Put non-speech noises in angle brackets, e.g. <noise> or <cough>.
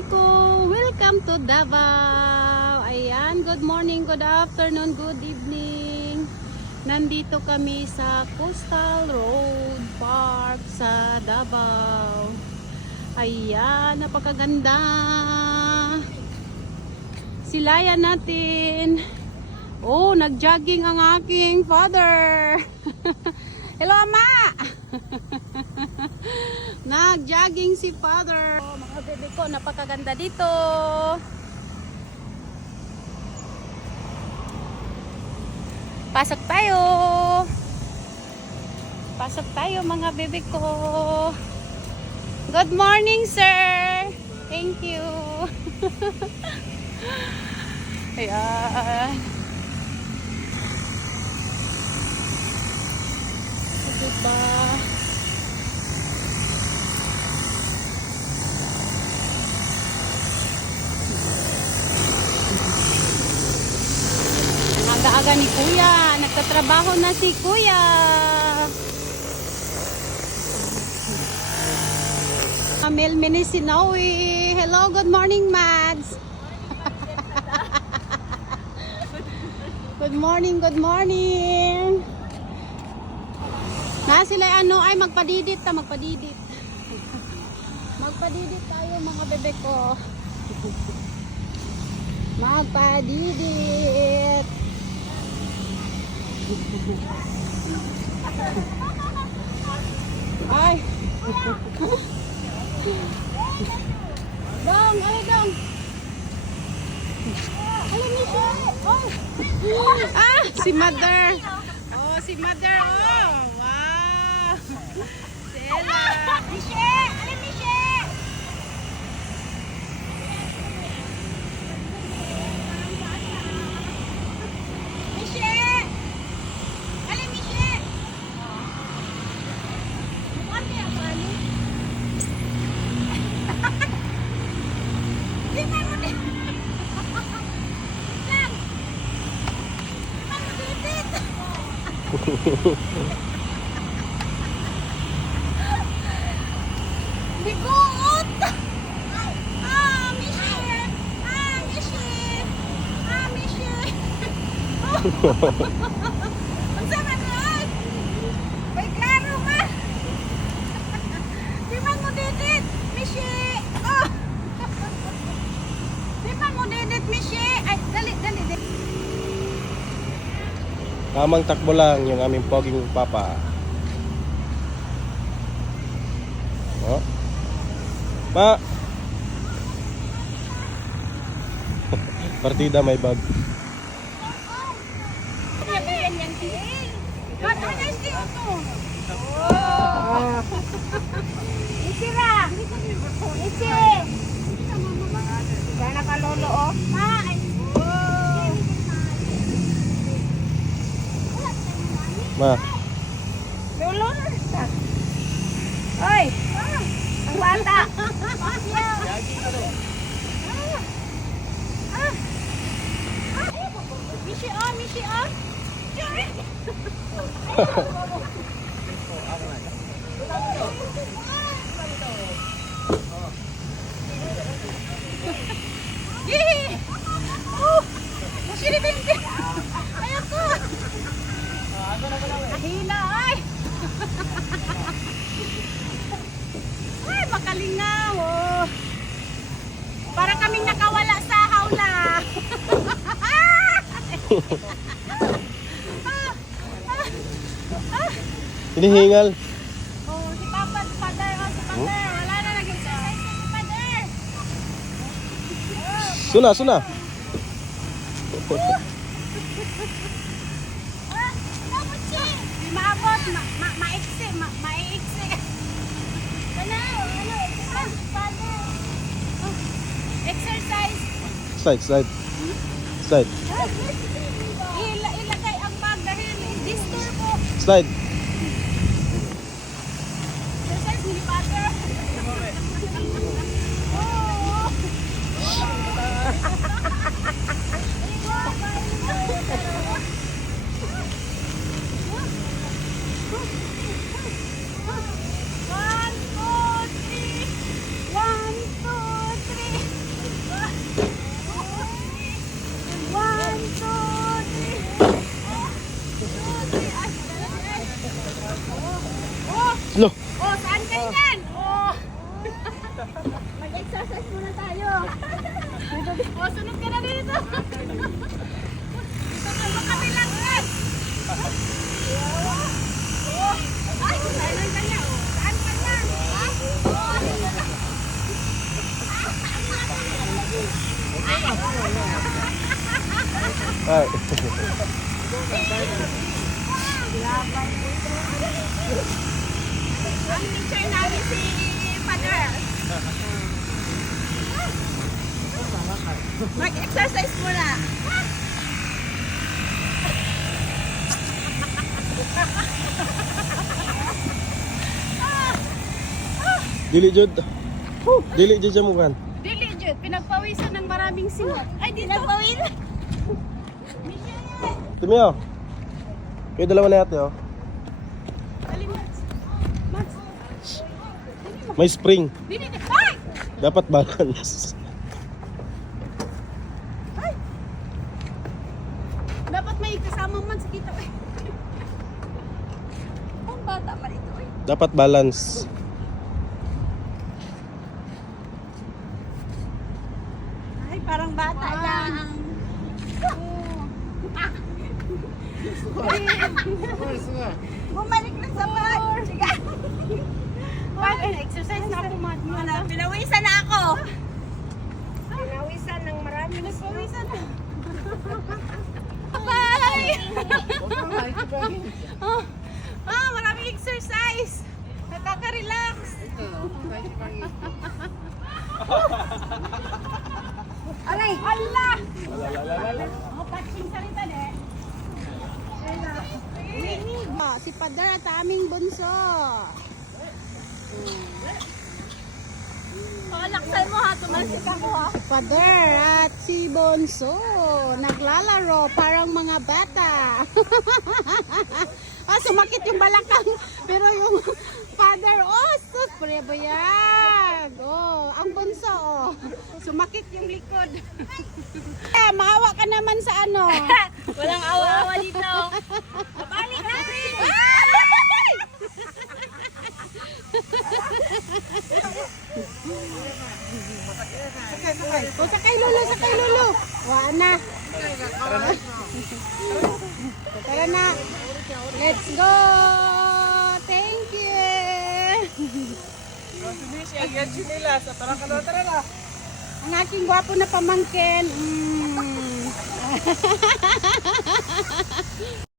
ko! Welcome to Davao! Ayan, good morning, good afternoon, good evening. Nandito kami sa Coastal Road Park sa Davao. Ayan, napakaganda. Silayan natin. Oh, nag-jogging ang aking father. <laughs> Hello, Ama! <laughs> Nag-jogging si father. Oh, mga bebe ko, napakaganda dito. Pasok tayo. Pasok tayo mga bebe ko. Good morning, sir. Thank you. <laughs> Ayan. Diba? Aga-aga ni Kuya. Nagtatrabaho na si Kuya. Amel Minisinawi. Hello, good morning, Mads. <laughs> good morning, good morning. Na sila ano ay magpadidit ta, magpadidit. <laughs> Magpadidit tayo mga bebe ko. <laughs> Magpadidit. Ay. Dong, ali dong. Ali ni siya. Oh. Ah, si mother. Oh, si mother. Oh, wow. Sela. <laughs> Mishe! Biguot! Ah, Mishe! Ah, Mishe! Ah, Mishe! Ang sama na ay! May klaro ka! Di man mo didit! Mishe! Oh! Di man mo didit, Mishe! Ay, dali, dali, dali. Tamang takbo lang yung aming poging papa. Oh. Ma! Partida may bag. Ano? Oh! Isira! Isi! Kaya nakalolo, oh. Ma! ay- Oh! Ma, Lolo na siya. Oy! Ang bata! Mishi oh, Mishi oh. Yee! Oh! Mishi rin din. Nahila ay! Ay, makalingaw oh. Para kaming nakawala sa hawla. hinihingal. oh, si Papa, si Father, oh, si Father. Wala na, nag-exercise na si Father. Suna, suna. Ah, dapat siya. Di maabot, ma, ma, maiksi, ma, maiiksi. Ano, ano, exercise. Slide, slide. Slide, Ila, ilagay ang bag dahil disturbo. slide. Exercise ni Father. Oh. Loh. Oh, saan kayo dyan? Oh. Mag-exercise muna tayo. oh, sunod ka na dito. Dito Ang teacher namin si Father. Mag-exercise muna. Dili jud. Dili jud siya mukan. Dili, Jud. Pinagpawisan ng maraming singot. Ay, dito. Nagpawin. Timiyo. Kayo dalawa na yate oh. May spring. Dapat balance. Dapat may kasama man sa kita. <laughs> Ang bata pa dito. eh. Dapat balance. Ay, parang bata lang. <laughs> Bumalik na sa. Sige. Pag, exercise na ako, Mads. Ano, pinawisan na ako. Pinawisan ng marami. Pinagpawisan na. Bye! <laughs> Oh, ah, maraming exercise. Nakaka-relax. <laughs> Aray! Allah! Oh, patching salita de. Oh, si Padar at aming bunso. Oh, laksan mo ha. Tumalsik ako ha. Si Padar at si Bonso naglalaro parang mga bata. <laughs> ah, sumakit yung balakang. Pero yung father, oh, sus, prebayag. Oh, ang bunso, oh. Sumakit yung likod. <laughs> eh, maawa ka naman sa ano. <laughs> Walang awa-awa dito. <laughs> Tunisia, yan sinila. Sa parang kalawa, tara na. Ang aking gwapo na pamangkin. Mm. <laughs>